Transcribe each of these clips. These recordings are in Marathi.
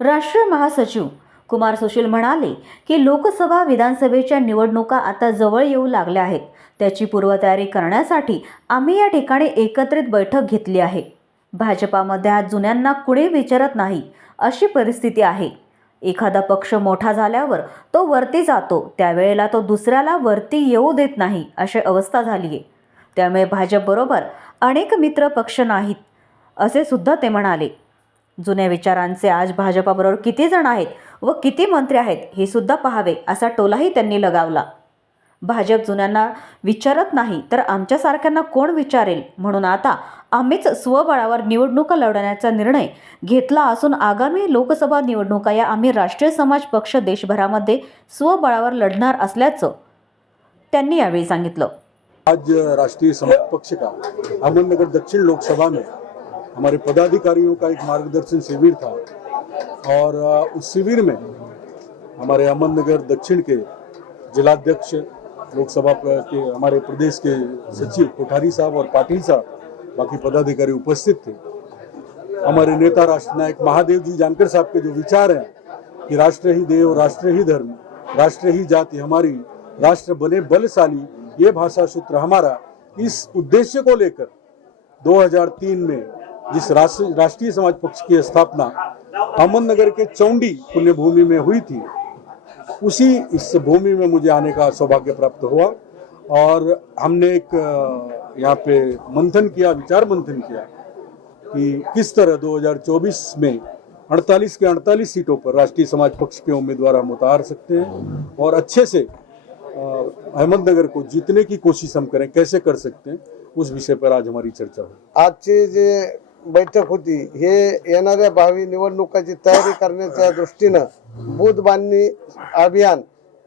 राष्ट्रीय महासचिव कुमार सुशील म्हणाले की लोकसभा विधानसभेच्या निवडणुका आता जवळ येऊ लागल्या आहेत. त्याची पूर्वतयारी करण्यासाठी आम्ही या ठिकाणी एकत्रित बैठक घेतली आहे. भाजपामध्ये आज जुन्यांना कुणी विचारत नाही अशी परिस्थिती आहे. एखादा पक्ष मोठा झाल्यावर तो वरती जातो त्यावेळेला तो दुसऱ्याला वरती येऊ देत नाही अशी अवस्था झाली आहे. त्यामुळे भाजपबरोबर अनेक मित्र पक्ष नाहीत असे सुद्धा ते म्हणाले. जुन्या विचारांचे आज भाजपाबरोबर किती जण आहेत व किती मंत्री आहेत हे सुद्धा पाहावे असा टोलाही त्यांनी लगावला. भाजप जुन्यांना विचारत नाही तर आमच्यासारख्यांना कोण विचारेल? म्हणून आता आम्हीच स्वबळावर निवडणुका लढवण्याचा निर्णय घेतला असून आगामी लोकसभा निवडणुका या आम्ही राष्ट्रीय समाज पक्ष देशभरामध्ये स्वबळावर लढणार असल्याचं त्यांनी यावेळी सांगितलं. आज राष्ट्रीय समाज पक्ष का? अहमदनगर दक्षिण लोकसभा में हमारे पदाधिकारियों का एक मार्गदर्शन शिविर था और उस शिविर में हमारे अहमदनगर दक्षिण के जिलाध्यक्ष, लोकसभा के हमारे प्रदेश के सचिव कोठारी साहब और पाटिल साहब, बाकी पदाधिकारी उपस्थित थे। हमारे नेता राष्ट्र नायक महादेव जी जानकर साहब के जो विचार हैं कि राष्ट्र ही देव, राष्ट्र ही धर्म, राष्ट्र ही जाति हमारी, राष्ट्र बने बलशाली, ये भाषा सूत्र हमारा, इस उद्देश्य को लेकर 2003 में जिस राष्ट्र- राष्ट्रीय समाज पक्ष की स्थापना अहमदनगर के चौंडी पुण्य भूमि में हुई थी, उसी इस भूमि में मुझे आने का सौभाग्य प्राप्त हुआ और हमने एक यहाँ पे मंथन किया, विचार मंथन किया कि किस तरह 2024 में 48 के 48 सीटों पर राष्ट्रीय समाज पक्ष के उम्मीदवार हम उतार सकते हैं और अच्छे से अहमदनगर को जीतने की कोशिश हम करें, कैसे कर सकते हैं, उस विषय पर आज हमारी चर्चा हुई आजची जे बैठक होती. हे येणाऱ्या भावी निवडणुकाची तयारी करण्याच्या दृष्टीनं बूथ बांधणी अभियान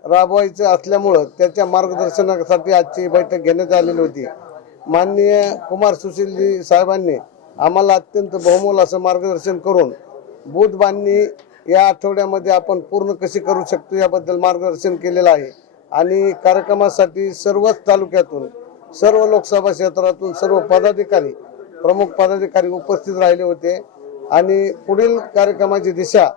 राबवायचं असल्यामुळं त्याच्या मार्गदर्शनासाठी आजची बैठक घेण्यात आलेली होती. माननीय कुमार सुशीलजी साहेबांनी आम्हाला अत्यंत बहुमोल असं मार्गदर्शन करून बूथ बांधणी या आठवड्यामध्ये आपण पूर्ण कशी करू शकतो याबद्दल मार्गदर्शन केलेलं आहे. आणि कार्यक्रमासाठी सर्वच तालुक्यातून सर्व लोकसभा क्षेत्रातून सर्व पदाधिकारी प्रमुख पदाधिकारी उपस्थित राहिले होते. आणि पुढील कार्यक्रमाची दिशा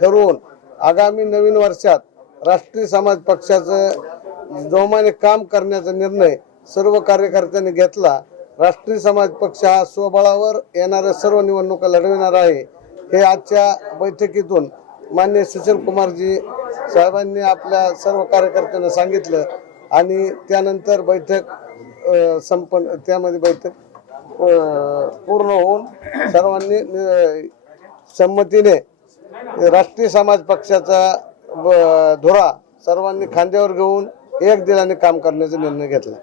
ठरवून आगामी नवीन वर्षात राष्ट्रीय समाज पक्षाचं जोमाने काम करण्याचा निर्णय सर्व कार्यकर्त्यांनी घेतला. राष्ट्रीय समाज पक्ष हा स्वबळावर येणाऱ्या सर्व निवडणुका लढविणार आहे. हे आजच्या बैठकीतून मान्य सुशील कुमारजी साहेबांनी आपल्या सर्व कार्यकर्त्यांना सांगितलं. आणि त्यानंतर बैठक संपन संपन्न त्यामध्ये बैठक पूर्ण होऊन सर्वांनी संमतीने राष्ट्रीय समाज पक्षाचा धुरा सर्वांनी खांद्यावर घेऊन एक दिलाने काम करण्याचा निर्णय घेतला.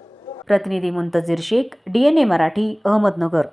प्रतिनिधी Muntazir Shaikh D N A Marathi Ahmednagar.